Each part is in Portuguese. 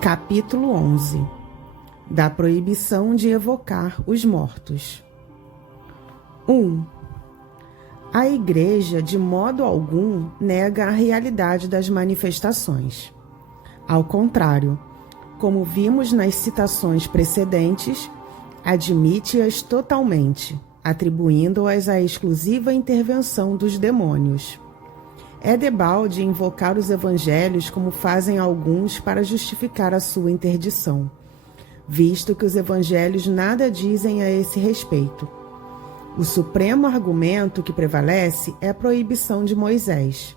Capítulo 11 da proibição de evocar os mortos. 1. A Igreja, de modo algum, nega a realidade das manifestações. Ao contrário, como vimos nas citações precedentes, admite-as totalmente, atribuindo-as à exclusiva intervenção dos demônios. É debalde invocar os evangelhos como fazem alguns para justificar a sua interdição, visto que os evangelhos nada dizem a esse respeito. O supremo argumento que prevalece é a proibição de Moisés.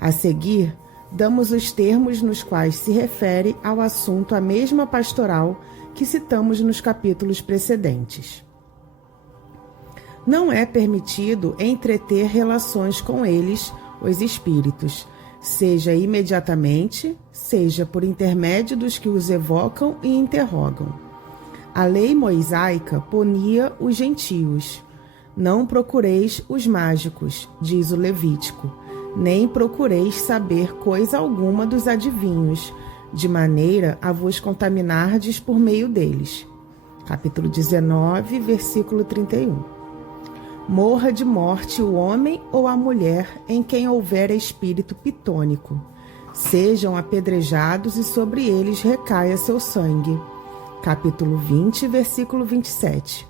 A seguir, damos os termos nos quais se refere ao assunto a mesma pastoral que citamos nos capítulos precedentes. Não é permitido entreter relações com eles, os espíritos, seja imediatamente, seja por intermédio dos que os evocam e interrogam. A lei mosaica punia os gentios. Não procureis os mágicos, diz o Levítico, nem procureis saber coisa alguma dos adivinhos, de maneira a vos contaminardes por meio deles. Capítulo 19, versículo 31. Morra de morte o homem ou a mulher em quem houver espírito pitônico. Sejam apedrejados e sobre eles recaia seu sangue. Capítulo 20, versículo 27.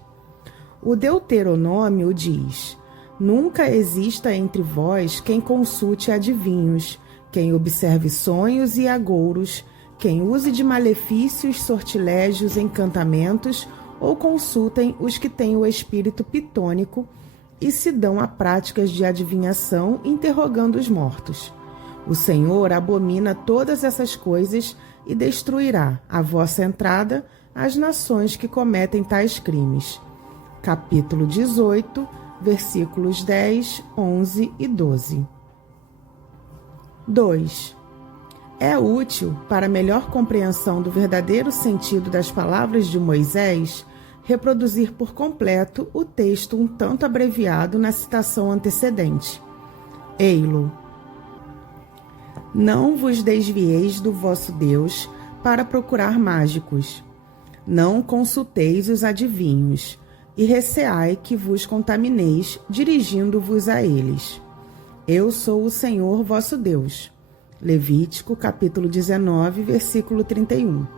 O Deuteronômio diz: Nunca exista entre vós quem consulte adivinhos, quem observe sonhos e agouros, quem use de malefícios, sortilégios, encantamentos, ou consultem os que têm o espírito pitônico e se dão a práticas de adivinhação, interrogando os mortos. O Senhor abomina todas essas coisas e destruirá, à vossa entrada, as nações que cometem tais crimes. Capítulo 18, versículos 10, 11 e 12. 2. É útil, para melhor compreensão do verdadeiro sentido das palavras de Moisés, reproduzir por completo o texto um tanto abreviado na citação antecedente. Ei-lo. Não vos desvieis do vosso Deus para procurar mágicos. Não consulteis os adivinhos, e receai que vos contamineis, dirigindo-vos a eles. Eu sou o Senhor vosso Deus. Levítico, capítulo 19, versículo 31.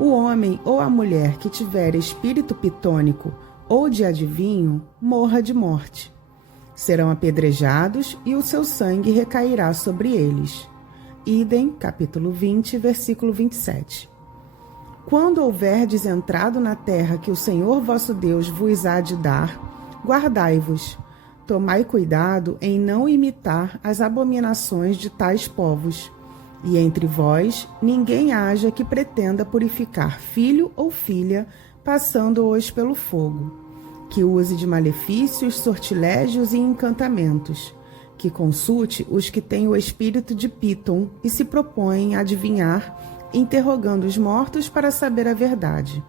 O homem ou a mulher que tiver espírito pitônico ou de adivinho, morra de morte. Serão apedrejados e o seu sangue recairá sobre eles. Idem, capítulo 20, versículo 27. Quando houverdes entrado na terra que o Senhor vosso Deus vos há de dar, guardai-vos. Tomai cuidado em não imitar as abominações de tais povos. E entre vós ninguém haja que pretenda purificar filho ou filha, passando-os pelo fogo, que use de malefícios, sortilégios e encantamentos, que consulte os que têm o espírito de Pitom e se propõem a adivinhar, interrogando os mortos para saber a verdade.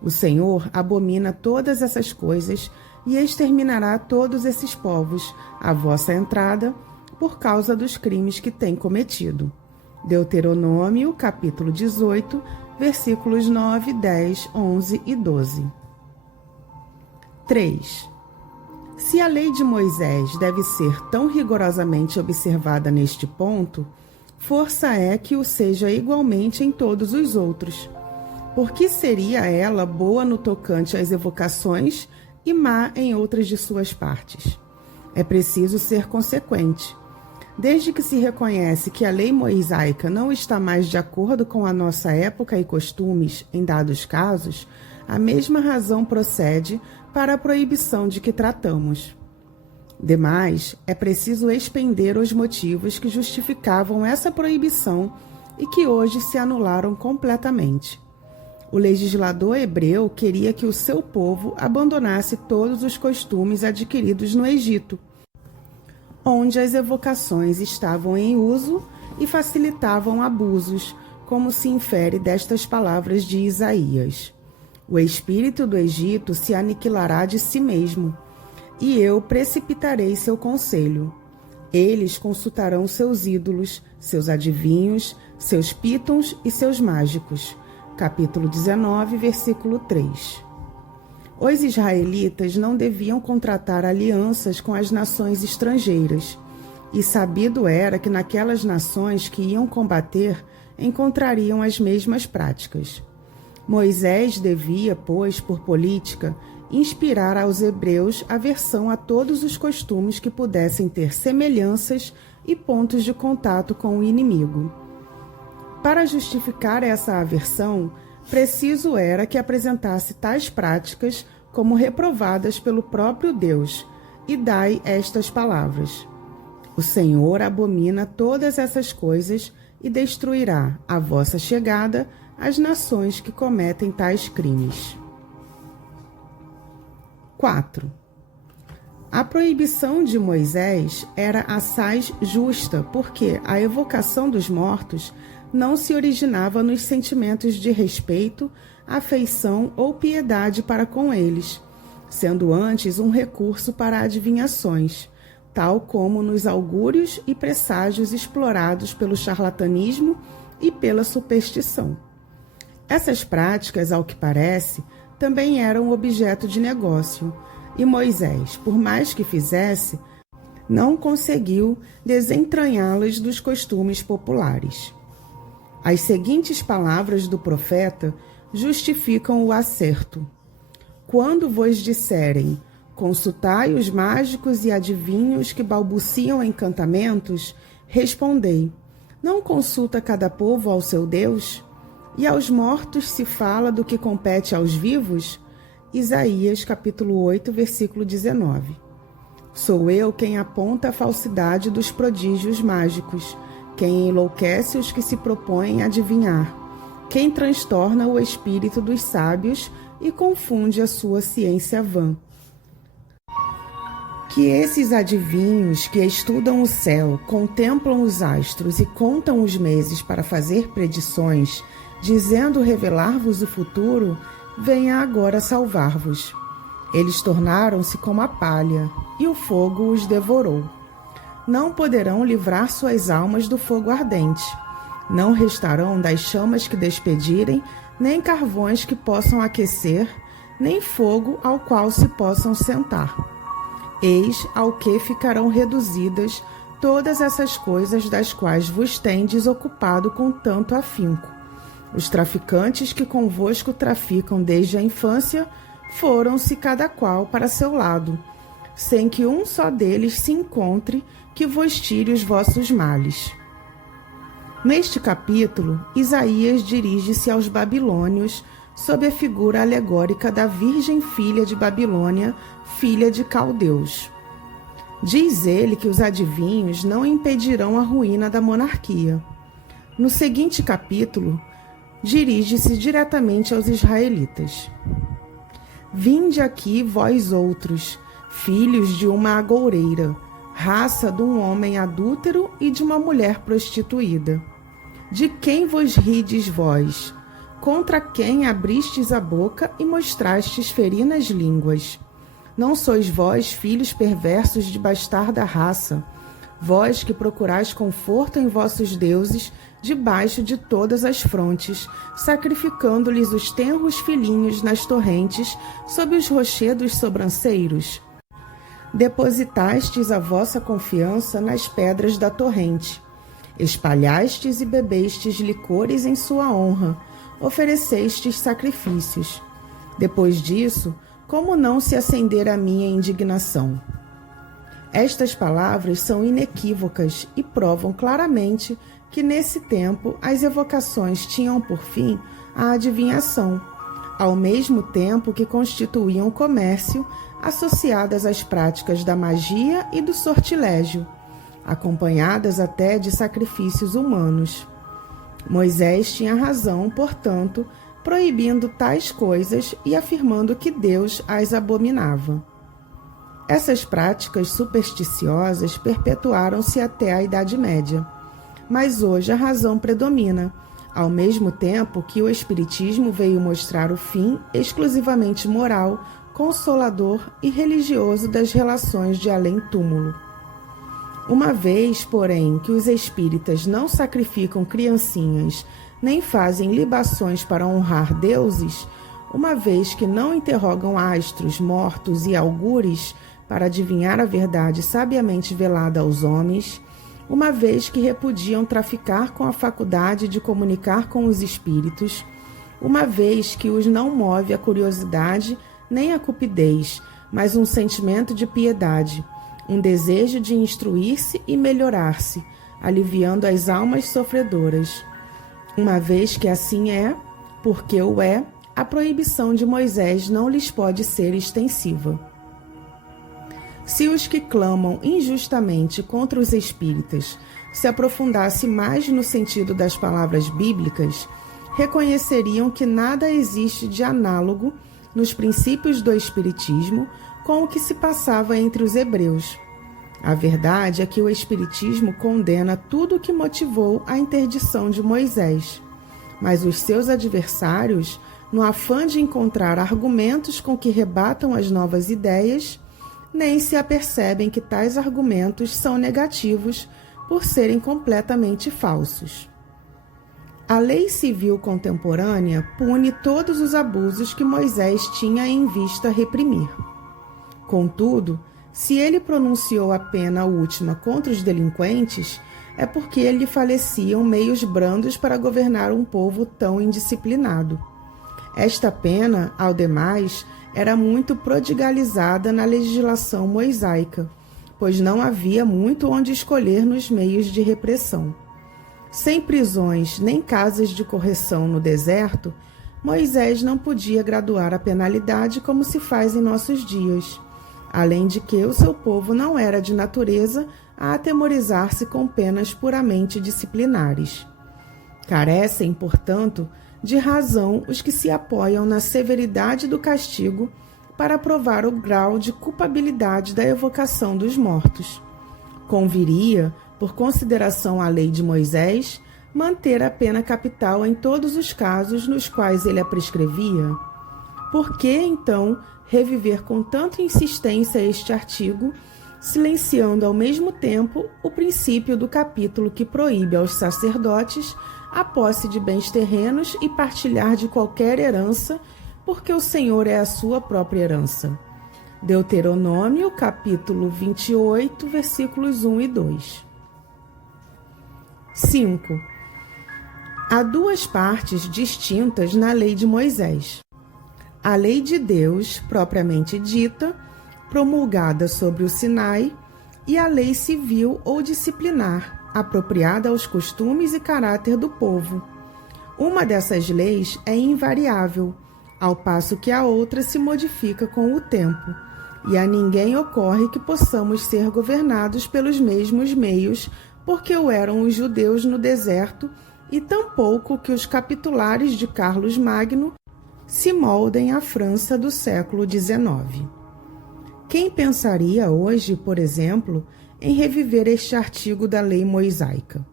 O Senhor abomina todas essas coisas e exterminará todos esses povos, à vossa entrada, por causa dos crimes que têm cometido. Deuteronômio, capítulo 18, versículos 9, 10, 11 e 12. 3. Se a lei de Moisés deve ser tão rigorosamente observada neste ponto, força é que o seja igualmente em todos os outros. Por que seria ela boa no tocante às evocações e má em outras de suas partes? É preciso ser consequente. Desde que se reconhece que a lei mosaica não está mais de acordo com a nossa época e costumes em dados casos, a mesma razão procede para a proibição de que tratamos. Demais, é preciso expender os motivos que justificavam essa proibição e que hoje se anularam completamente. O legislador hebreu queria que o seu povo abandonasse todos os costumes adquiridos no Egito, onde as evocações estavam em uso e facilitavam abusos, como se infere destas palavras de Isaías. O espírito do Egito se aniquilará de si mesmo, e eu precipitarei seu conselho. Eles consultarão seus ídolos, seus adivinhos, seus pítons e seus mágicos. Capítulo 19, versículo 3. Os israelitas não deviam contratar alianças com as nações estrangeiras, e sabido era que naquelas nações que iam combater encontrariam as mesmas práticas. Moisés devia, pois, por política, inspirar aos hebreus aversão a todos os costumes que pudessem ter semelhanças e pontos de contato com o inimigo. Para justificar essa aversão, preciso era que apresentasse tais práticas como reprovadas pelo próprio Deus, e dai estas palavras: O Senhor abomina todas essas coisas e destruirá, à vossa chegada, as nações que cometem tais crimes. 4. A proibição de Moisés era assaz justa, porque a evocação dos mortos não se originava nos sentimentos de respeito, afeição ou piedade para com eles, sendo antes um recurso para adivinhações, tal como nos augúrios e presságios explorados pelo charlatanismo e pela superstição. Essas práticas, ao que parece, também eram objeto de negócio, e Moisés, por mais que fizesse, não conseguiu desentranhá-las dos costumes populares. As seguintes palavras do profeta justificam o acerto. Quando vos disserem, consultai os mágicos e adivinhos que balbuciam encantamentos, respondei, não consulta cada povo ao seu Deus? E aos mortos se fala do que compete aos vivos? Isaías capítulo 8, versículo 19. Sou eu quem aponta a falsidade dos prodígios mágicos, quem enlouquece os que se propõem a adivinhar, quem transtorna o espírito dos sábios e confunde a sua ciência vã. Que esses adivinhos que estudam o céu, contemplam os astros e contam os meses para fazer predições, dizendo revelar-vos o futuro, venha agora salvar-vos. Eles tornaram-se como a palha, e o fogo os devorou. Não poderão livrar suas almas do fogo ardente. Não restarão das chamas que despedirem, nem carvões que possam aquecer, nem fogo ao qual se possam sentar. Eis ao que ficarão reduzidas todas essas coisas das quais vos tendes ocupado com tanto afinco. Os traficantes que convosco traficam desde a infância foram-se cada qual para seu lado, sem que um só deles se encontre que vos tire os vossos males. Neste capítulo, Isaías dirige-se aos babilônios sob a figura alegórica da virgem filha de Babilônia, filha de caldeus. Diz ele que os adivinhos não impedirão a ruína da monarquia. No seguinte capítulo, dirige-se diretamente aos israelitas. Vinde aqui, vós outros, filhos de uma agoureira, raça de um homem adúltero e de uma mulher prostituída. De quem vos rides vós? Contra quem abristes a boca e mostrastes ferinas línguas? Não sois vós, filhos perversos de bastarda raça, vós que procurais conforto em vossos deuses, debaixo de todas as frontes, sacrificando-lhes os tenros filhinhos nas torrentes, sob os rochedos sobranceiros? Depositastes a vossa confiança nas pedras da torrente. Espalhastes e bebestes licores em sua honra, oferecestes sacrifícios. Depois disso, como não se acender a minha indignação? Estas palavras são inequívocas e provam claramente que nesse tempo as evocações tinham por fim a adivinhação, ao mesmo tempo que constituíam comércio associadas às práticas da magia e do sortilégio, acompanhadas até de sacrifícios humanos. Moisés tinha razão, portanto, proibindo tais coisas e afirmando que Deus as abominava. Essas práticas supersticiosas perpetuaram-se até a Idade Média, mas hoje a razão predomina, ao mesmo tempo que o Espiritismo veio mostrar o fim exclusivamente moral, consolador e religioso das relações de além-túmulo. Uma vez, porém, que os espíritas não sacrificam criancinhas, nem fazem libações para honrar deuses, uma vez que não interrogam astros, mortos e algures para adivinhar a verdade sabiamente velada aos homens, uma vez que repudiam traficar com a faculdade de comunicar com os espíritos, uma vez que os não move a curiosidade nem a cupidez, mas um sentimento de piedade, um desejo de instruir-se e melhorar-se, aliviando as almas sofredoras. Uma vez que assim é, porque o é, a proibição de Moisés não lhes pode ser extensiva. Se os que clamam injustamente contra os espíritas se aprofundasse mais no sentido das palavras bíblicas, reconheceriam que nada existe de análogo nos princípios do espiritismo com o que se passava entre os hebreus. A verdade é que o espiritismo condena tudo o que motivou a interdição de Moisés, mas os seus adversários, no afã de encontrar argumentos com que rebatam as novas ideias, nem se apercebem que tais argumentos são negativos por serem completamente falsos. A lei civil contemporânea pune todos os abusos que Moisés tinha em vista reprimir. Contudo, se ele pronunciou a pena última contra os delinquentes, é porque lhe faleciam meios brandos para governar um povo tão indisciplinado. Esta pena, ao demais, era muito prodigalizada na legislação mosaica, pois não havia muito onde escolher nos meios de repressão. Sem prisões nem casas de correção no deserto, Moisés não podia graduar a penalidade como se faz em nossos dias, além de que o seu povo não era de natureza a atemorizar-se com penas puramente disciplinares. Carecem, portanto, de razão os que se apoiam na severidade do castigo para provar o grau de culpabilidade da evocação dos mortos. Conviria, por consideração à lei de Moisés, manter a pena capital em todos os casos nos quais ele a prescrevia? Por que, então, reviver com tanta insistência este artigo, silenciando ao mesmo tempo o princípio do capítulo que proíbe aos sacerdotes a posse de bens terrenos e partilhar de qualquer herança, porque o Senhor é a sua própria herança? Deuteronômio, capítulo 28, versículos 1 e 2. 5. Há duas partes distintas na lei de Moisés. A lei de Deus, propriamente dita, promulgada sobre o Sinai, e a lei civil ou disciplinar, apropriada aos costumes e caráter do povo. Uma dessas leis é invariável, ao passo que a outra se modifica com o tempo, e a ninguém ocorre que possamos ser governados pelos mesmos meios, porque o eram os judeus no deserto, e tampouco que os capitulares de Carlos Magno se moldem à França do século XIX. Quem pensaria hoje, por exemplo, em reviver este artigo da lei mosaica?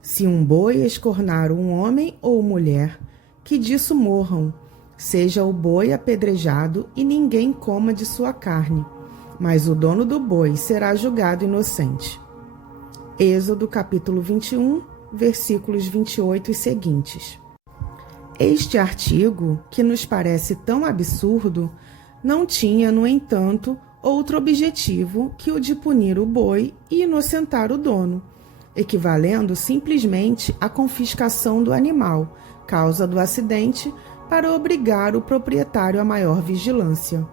Se um boi escornar um homem ou mulher, que disso morram, seja o boi apedrejado e ninguém coma de sua carne, mas o dono do boi será julgado inocente. Êxodo capítulo 21, versículos 28 e seguintes. Este artigo, que nos parece tão absurdo, não tinha, no entanto, outro objetivo que o de punir o boi e inocentar o dono, equivalendo simplesmente à confiscação do animal, causa do acidente, para obrigar o proprietário a maior vigilância.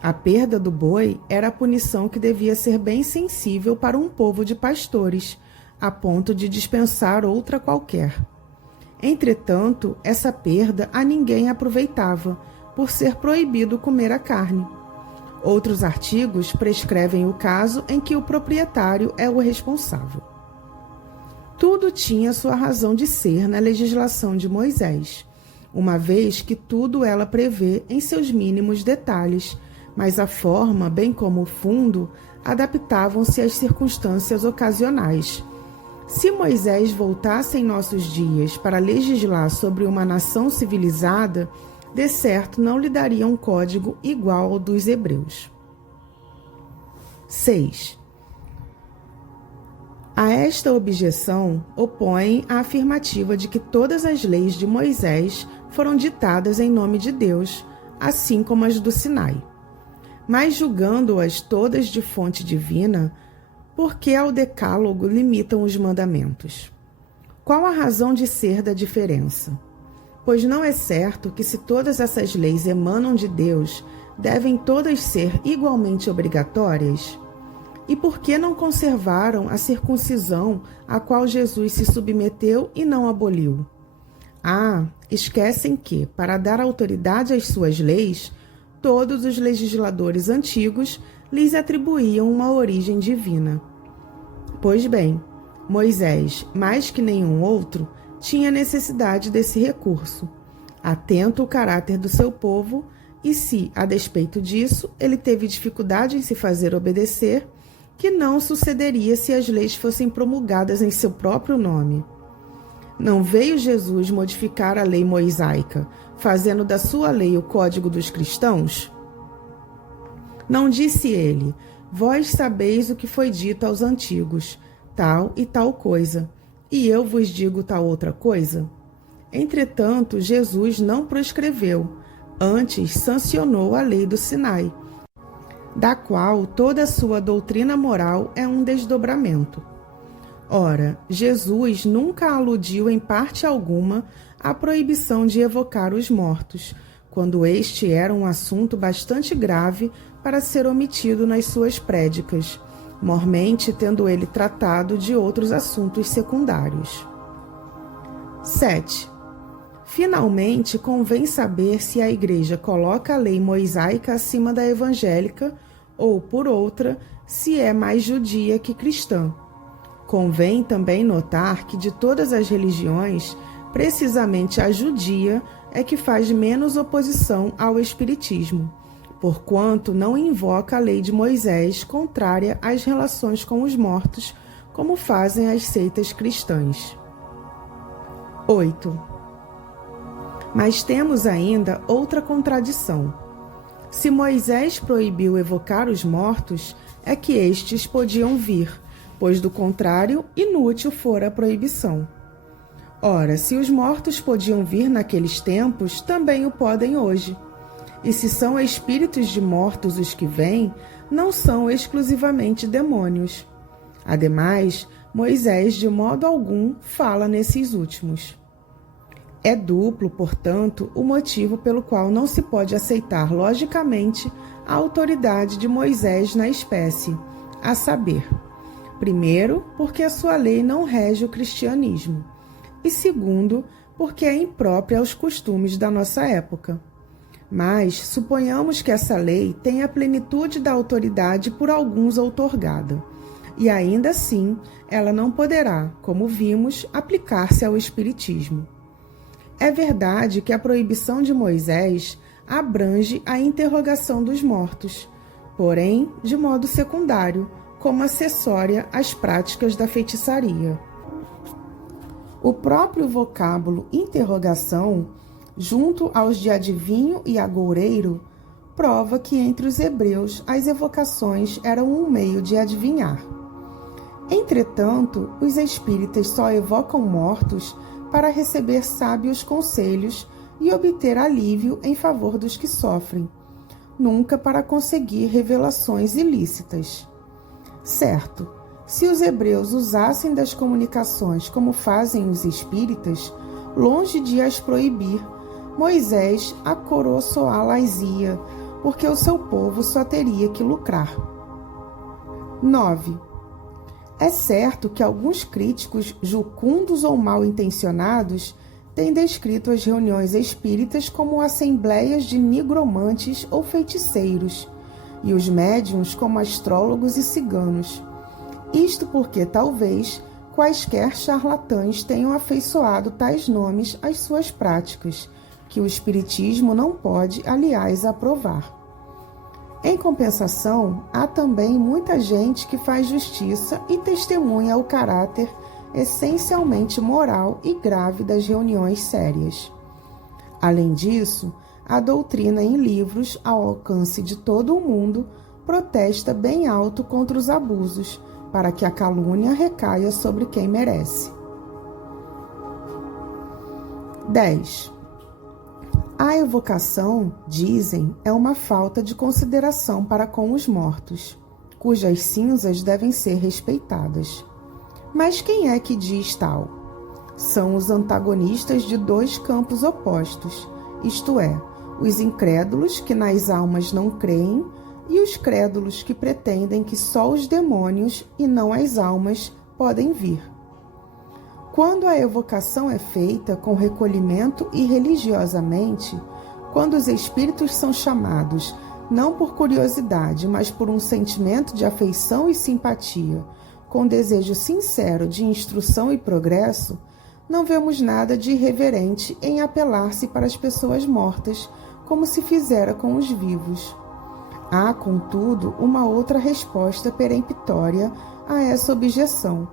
A perda do boi era a punição que devia ser bem sensível para um povo de pastores, a ponto de dispensar outra qualquer. Entretanto, essa perda a ninguém aproveitava, por ser proibido comer a carne. Outros artigos prescrevem o caso em que o proprietário é o responsável. Tudo tinha sua razão de ser na legislação de Moisés, uma vez que tudo ela prevê em seus mínimos detalhes, mas a forma, bem como o fundo, adaptavam-se às circunstâncias ocasionais. Se Moisés voltasse em nossos dias para legislar sobre uma nação civilizada, de certo não lhe daria um código igual ao dos hebreus. 6. A esta objeção opõem a afirmativa de que todas as leis de Moisés foram ditadas em nome de Deus, assim como as do Sinai. Mas julgando-as todas de fonte divina, por que ao decálogo limitam os mandamentos? Qual a razão de ser da diferença? Pois não é certo que, se todas essas leis emanam de Deus, devem todas ser igualmente obrigatórias? E por que não conservaram a circuncisão a qual Jesus se submeteu e não aboliu? Esquecem que, para dar autoridade às suas leis, todos os legisladores antigos lhes atribuíam uma origem divina. Pois bem, Moisés, mais que nenhum outro, tinha necessidade desse recurso, atento ao caráter do seu povo, e se, a despeito disso, ele teve dificuldade em se fazer obedecer, que não sucederia se as leis fossem promulgadas em seu próprio nome. Não veio Jesus modificar a lei mosaica, fazendo da sua lei o código dos cristãos? Não disse ele: vós sabeis o que foi dito aos antigos, tal e tal coisa, e eu vos digo tal outra coisa? Entretanto, Jesus não proscreveu, antes sancionou a lei do Sinai, da qual toda a sua doutrina moral é um desdobramento. Ora, Jesus nunca aludiu em parte alguma à proibição de evocar os mortos, quando este era um assunto bastante grave para ser omitido nas suas prédicas, mormente tendo ele tratado de outros assuntos secundários. 7. Finalmente, convém saber se a Igreja coloca a lei mosaica acima da evangélica ou, por outra, se é mais judia que cristã. Convém também notar que, de todas as religiões, precisamente a judia é que faz menos oposição ao espiritismo, porquanto não invoca a lei de Moisés contrária às relações com os mortos, como fazem as seitas cristãs. 8. Mas temos ainda outra contradição. Se Moisés proibiu evocar os mortos, é que estes podiam vir, pois do contrário, inútil fora a proibição. Ora, se os mortos podiam vir naqueles tempos, também o podem hoje. E se são espíritos de mortos os que vêm, não são exclusivamente demônios. Ademais, Moisés de modo algum fala nesses últimos. É duplo, portanto, o motivo pelo qual não se pode aceitar logicamente a autoridade de Moisés na espécie, a saber, primeiro, porque a sua lei não rege o cristianismo, e segundo, porque é imprópria aos costumes da nossa época. Mas suponhamos que essa lei tenha a plenitude da autoridade por alguns outorgada, e ainda assim ela não poderá, como vimos, aplicar-se ao espiritismo. É verdade que a proibição de Moisés abrange a interrogação dos mortos, porém de modo secundário, como acessória às práticas da feitiçaria. O próprio vocábulo interrogação, junto aos de adivinho e agoureiro, prova que entre os hebreus as evocações eram um meio de adivinhar. Entretanto, os espíritas só evocam mortos para receber sábios conselhos e obter alívio em favor dos que sofrem, nunca para conseguir revelações ilícitas. Certo, se os hebreus usassem das comunicações como fazem os espíritas, longe de as proibir, Moisés acoroçoá-las-ia, porque o seu povo só teria que lucrar. 9. É certo que alguns críticos, jucundos ou mal intencionados, têm descrito as reuniões espíritas como assembleias de nigromantes ou feiticeiros, e os médiuns como astrólogos e ciganos. Isto porque, talvez, quaisquer charlatães tenham afeiçoado tais nomes às suas práticas, que o espiritismo não pode, aliás, aprovar. Em compensação, há também muita gente que faz justiça e testemunha o caráter essencialmente moral e grave das reuniões sérias. Além disso, a doutrina em livros ao alcance de todo o mundo protesta bem alto contra os abusos, para que a calúnia recaia sobre quem merece. 10. A evocação, dizem, é uma falta de consideração para com os mortos, cujas cinzas devem ser respeitadas. Mas quem é que diz tal? São os antagonistas de dois campos opostos, isto é, os incrédulos que nas almas não creem e os crédulos que pretendem que só os demônios e não as almas podem vir. Quando a evocação é feita com recolhimento e religiosamente, quando os espíritos são chamados não por curiosidade, mas por um sentimento de afeição e simpatia, com desejo sincero de instrução e progresso, não vemos nada de irreverente em apelar-se para as pessoas mortas, como se fizera com os vivos. Há, contudo, uma outra resposta peremptória a essa objeção,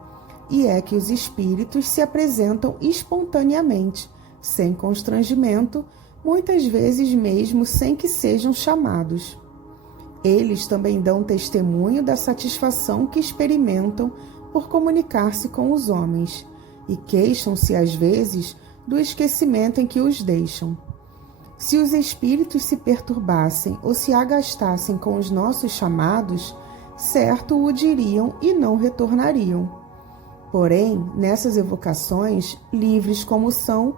e é que os espíritos se apresentam espontaneamente, sem constrangimento, muitas vezes mesmo sem que sejam chamados. Eles também dão testemunho da satisfação que experimentam por comunicar-se com os homens, e queixam-se às vezes do esquecimento em que os deixam. Se os espíritos se perturbassem ou se agastassem com os nossos chamados, certo o diriam e não retornariam. Porém, nessas evocações, livres como são,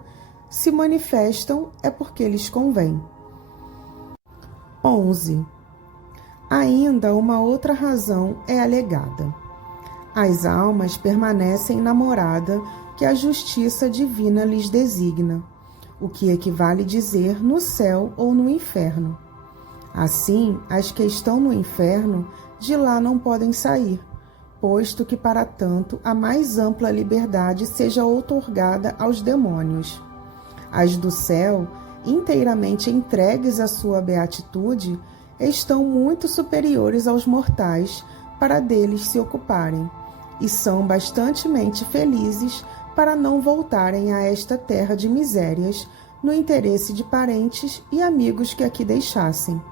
se manifestam é porque lhes convém. 11. Ainda uma outra razão é alegada. As almas permanecem na morada que a justiça divina lhes designa, o que equivale dizer no céu ou no inferno. Assim, as que estão no inferno de lá não podem sair, posto que para tanto a mais ampla liberdade seja outorgada aos demônios. As do céu, inteiramente entregues à sua beatitude, estão muito superiores aos mortais para deles se ocuparem, e são bastantemente felizes para não voltarem a esta terra de misérias, no interesse de parentes e amigos que aqui deixassem.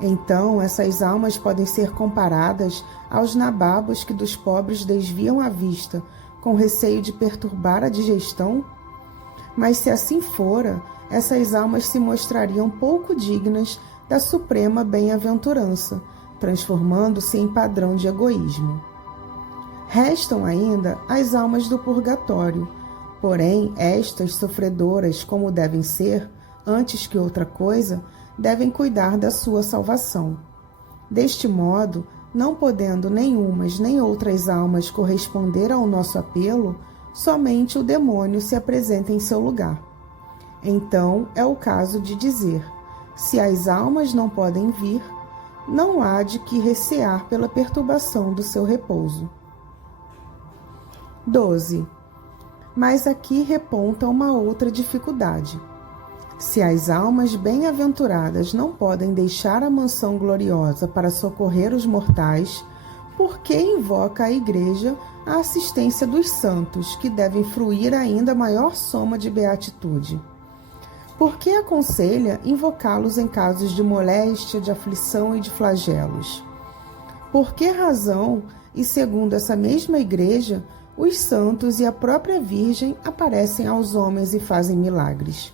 Então, essas almas podem ser comparadas aos nababos que dos pobres desviam a vista, com receio de perturbar a digestão? Mas se assim fora, essas almas se mostrariam pouco dignas da suprema bem-aventurança, transformando-se em padrão de egoísmo. Restam ainda as almas do purgatório, porém estas sofredoras, como devem ser, antes que outra coisa, devem cuidar da sua salvação. Deste modo, não podendo nem umas nem outras almas corresponder ao nosso apelo, somente o demônio se apresenta em seu lugar. Então é o caso de dizer: se as almas não podem vir, não há de que recear pela perturbação do seu repouso. 12. Mas aqui reponta uma outra dificuldade. Se as almas bem-aventuradas não podem deixar a mansão gloriosa para socorrer os mortais, por que invoca a Igreja a assistência dos santos, que devem fruir ainda maior soma de beatitude? Por que aconselha invocá-los em casos de moléstia, de aflição e de flagelos? Por que razão, e segundo essa mesma Igreja, os santos e a própria Virgem aparecem aos homens e fazem milagres?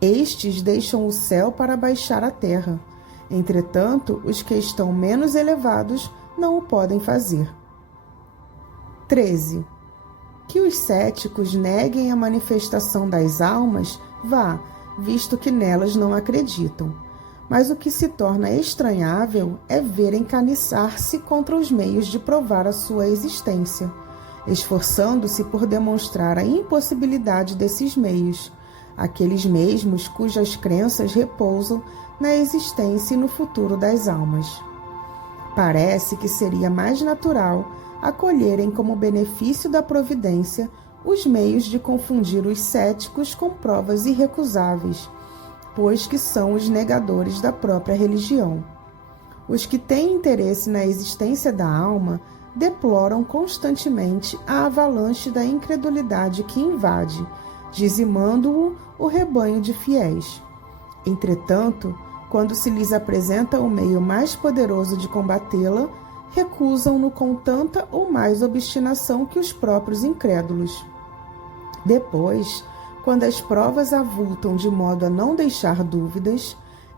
Estes deixam o céu para baixar a terra. Entretanto, os que estão menos elevados não o podem fazer. 13. Que os céticos neguem a manifestação das almas, vá, visto que nelas não acreditam. Mas o que se torna estranhável é ver encaniçar-se contra os meios de provar a sua existência, esforçando-se por demonstrar a impossibilidade desses meios, aqueles mesmos cujas crenças repousam na existência e no futuro das almas. Parece que seria mais natural acolherem como benefício da providência os meios de confundir os céticos com provas irrecusáveis, pois que são os negadores da própria religião. Os que têm interesse na existência da alma deploram constantemente a avalanche da incredulidade que invade, dizimando-o o rebanho de fiéis. Entretanto, quando se lhes apresenta o meio mais poderoso de combatê-la, recusam-no com tanta ou mais obstinação que os próprios incrédulos. Depois, quando as provas avultam de modo a não deixar dúvidas,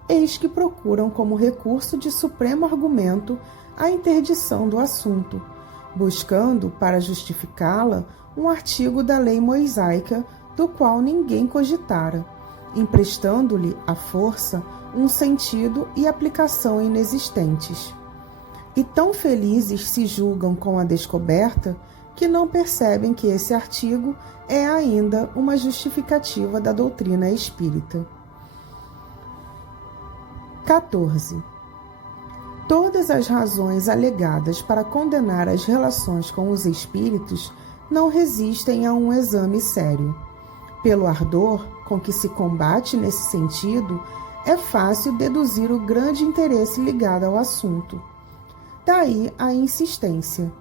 eis que procuram como recurso de supremo argumento a interdição do assunto, buscando, para justificá-la, um artigo da lei mosaica do qual ninguém cogitara, emprestando-lhe, à força, um sentido e aplicação inexistentes. E tão felizes se julgam com a descoberta que não percebem que esse artigo é ainda uma justificativa da doutrina espírita. 14. Todas as razões alegadas para condenar as relações com os espíritos não resistem a um exame sério. Pelo ardor com que se combate nesse sentido, é fácil deduzir o grande interesse ligado ao assunto. Daí a insistência.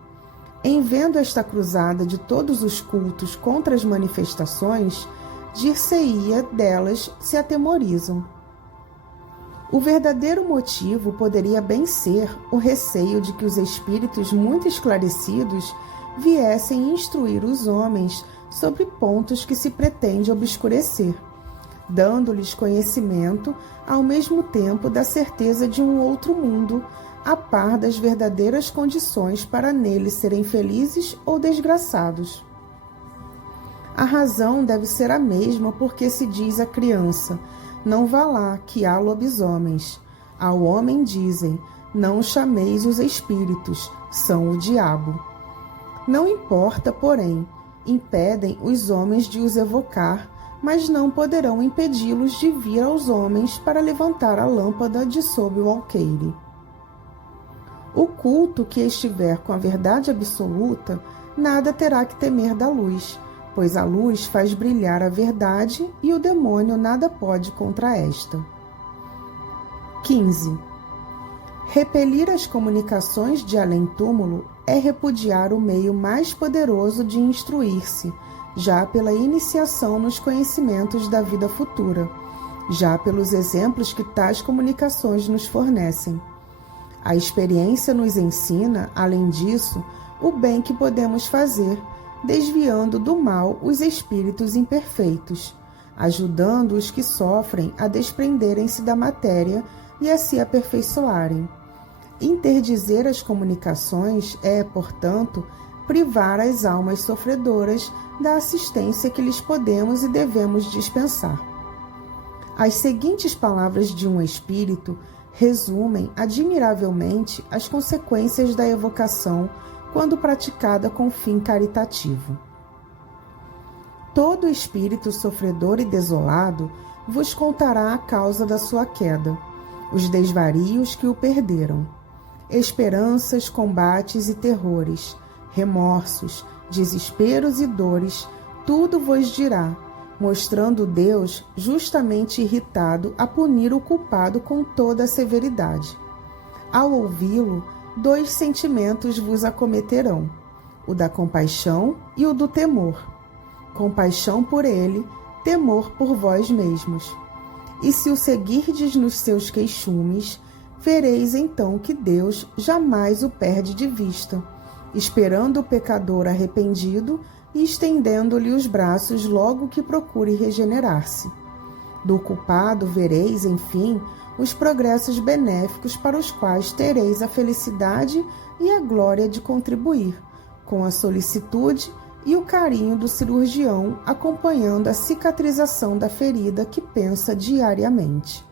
Em vendo esta cruzada de todos os cultos contra as manifestações, dir-se-ia delas se atemorizam. O verdadeiro motivo poderia bem ser o receio de que os espíritos muito esclarecidos viessem instruir os homens sobre pontos que se pretende obscurecer, dando-lhes conhecimento ao mesmo tempo da certeza de um outro mundo, a par das verdadeiras condições para nele serem felizes ou desgraçados. A razão deve ser a mesma porque se diz à criança: não vá lá, que há lobisomens. Ao homem dizem: não chameis os espíritos, são o diabo. Não importa, porém, impedem os homens de os evocar, mas não poderão impedi-los de vir aos homens para levantar a lâmpada de sob o alqueire. O culto que estiver com a verdade absoluta nada terá que temer da luz, pois a luz faz brilhar a verdade e o demônio nada pode contra esta. 15. Repelir as comunicações de além-túmulo é repudiar o meio mais poderoso de instruir-se, já pela iniciação nos conhecimentos da vida futura, já pelos exemplos que tais comunicações nos fornecem. A experiência nos ensina, além disso, o bem que podemos fazer, desviando do mal os espíritos imperfeitos, ajudando os que sofrem a desprenderem-se da matéria e a se aperfeiçoarem. Interdizer as comunicações é, portanto, privar as almas sofredoras da assistência que lhes podemos e devemos dispensar. As seguintes palavras de um espírito resumem admiravelmente as consequências da evocação quando praticada com fim caritativo. Todo espírito sofredor e desolado vos contará a causa da sua queda, os desvarios que o perderam, esperanças, combates e terrores, remorsos, desesperos e dores, tudo vos dirá, mostrando Deus justamente irritado a punir o culpado com toda a severidade. Ao ouvi-lo, 2 sentimentos vos acometerão, o da compaixão e o do temor. Compaixão por ele, temor por vós mesmos. E se o seguirdes nos seus queixumes, vereis então que Deus jamais o perde de vista, esperando o pecador arrependido e estendendo-lhe os braços logo que procure regenerar-se. Do culpado vereis, enfim, os progressos benéficos para os quais tereis a felicidade e a glória de contribuir, com a solicitude e o carinho do cirurgião acompanhando a cicatrização da ferida que pensa diariamente.